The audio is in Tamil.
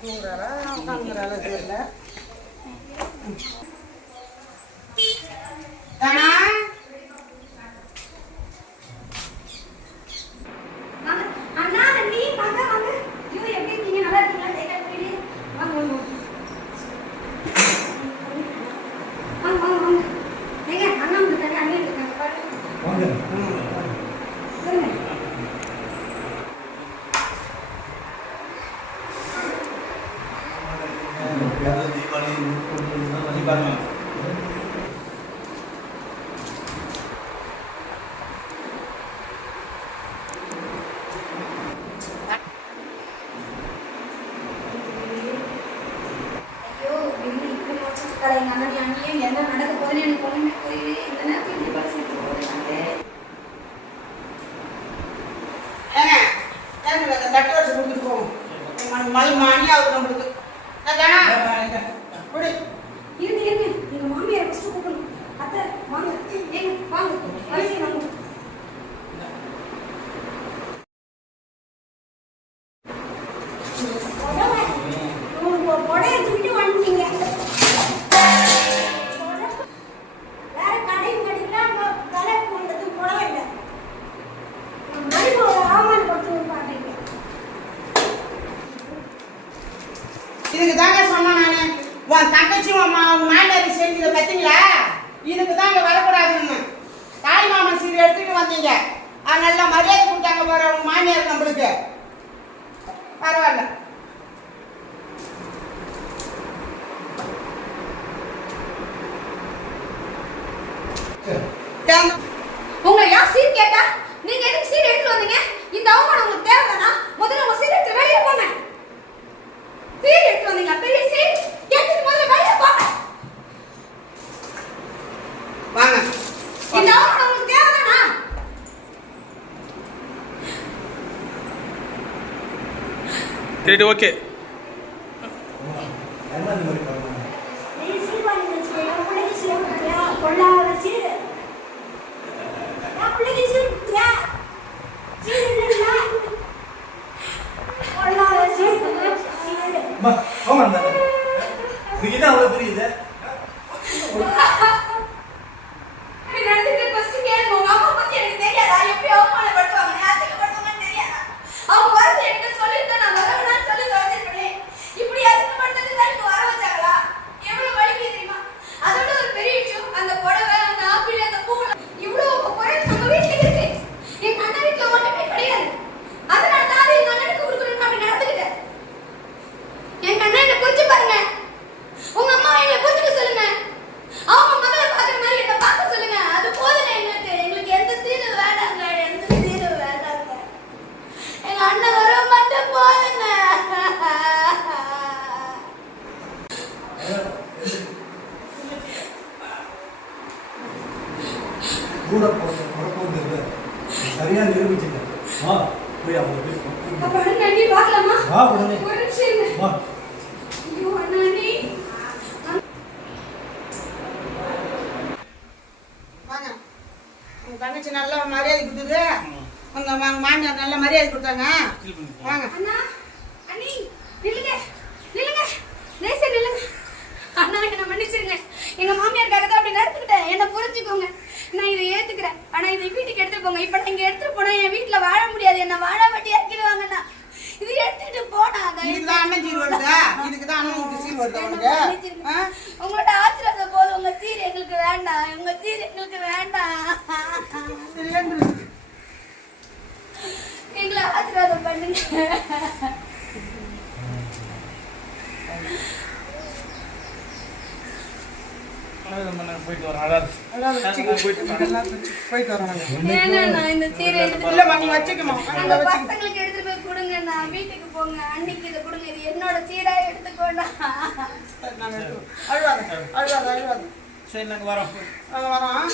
தூங்குறாரா உட்காந்துக்கிறாரா தெரியல தானா வாங்க. அண்ணா, அண்ணி, வாங்க, வாங்க. ஐயோ, எப்படி இருக்கீங்க? நல்லா இருக்கீங்களா? தைக்க போறீங்க? வாங்க, வாங்க, வாங்க. வாங்க, வாங்க, வாங்க. ஏங்க, அண்ணா வந்திருக்காரு, அண்ணி இருக்காங்க, பாருங்க. இருங்க. ஐயோ, வெளிய எங்க அண்ணன், அண்ணியும் என்ன நடக்க போகுதுன்னு எனக்கு ஒண்ணுமே புரியலையே. இந்த நேரத்துல இப்படி படிச்சுட்டு போகுது. ஏங்க ஏங்க அந்த தட்டு வச்சு கொடுத்துட்டு போவோம் ம- மணி ஆகுது நம்மளுக்கு விடு இருங்க, இருங்க. எங்க மாமியாரை first கூப்பிடணும். அத்தை, வாங்க. ஏங்க, வாங்க. வாங்க. இதுக்கு தாங்க சொன்னேன் நானு. உன் தங்கச்சி உன் மாமியார் செஞ்சதை பார்த்தீங்களா இதுக்கு தாங்க வரக்கூடாதுன்னு. தாய் மாமன் சீர் எடுத்துட்டு வந்தீங்க. அது நல்லா மரியாதை கொடுத்தாங்க போற உங்க மாமியார் நம்மளுக்கு. பரவாயில்ல. உங்களை யார் சீர் கேட்டா? நீங்க எதுக்கு சீர் எடுத்து வந்தீங்க? இந்த அவமானம் உங்களுக்கு தேவைதானா? முதல்ல உங்க சீர் எடுத்து வெளியே போங்க. சீர் எடுத்து வந்தீங்க பெரிய சீர் எடுத்துட்டு முதல்ல வெளியே போங்க வாங்க இந்த அவமானம் உங்களுக்கு தேவைதானா சரி ஓகே கொள்ளாத சீர். பிள்ளைக்கு சீர் இல்லைங்களா கொள்ளாத சீர் சீர் அம்மா, ஆமா அண்ணா. உனக்கு என்ன அவ்வளவு புரியுது கூட குழப்பங்கிறது சரியா நிரூபிச்சுங்க வா போய் அவங்க போய் பார்க்கலாமா? வா உடனே. ஒரு நிமிஷம் இருங்க. வா. தங்கச்சி நல்லா மரியாதை கொடுத்தது. உங்க மா- மாமியார் நல்ல மரியாதை கொடுத்தாங்க. வாங்க. அண்ணா அண்ணி நில்லுங்க. நில்லுங்க. நேச நில்லுங்க. அண்ணா என்ன மன்னிச்சிருங்க. எங்க மாமியாருக்காக தான் அப்படி நடந்துக்கிட்டேன் என்ன புரிஞ்சுக்கோங்க நான் இதை ஏத்துக்கிறேன் ஆனா இதை வீட்டுக்கு எடுத்துட்டு போங்க இப்ப நான் இங்க எடுத்துட்டு போனா என் வீட்டுல வாழ முடியாது என்ன வாழ வட்டி ஆக்கிடுவாங்கண்ணா இது எடுத்துட்டு போனா இதுக்கு தான் அண்ணன் சீர் வருதா இதுக்கு தான் சீர் வருதா ஆ? உங்களோட ஆசீர்வாதம் போதும். உங்க சீர் எங்களுக்கு வேண்டாம். உங்க சீர் எங்களுக்கு வேண்டாம். எங்களை ஆசீர்வாதம் பண்ணுங்க. என்னோட சீரா நாங்கள் வரோம். வரோம்.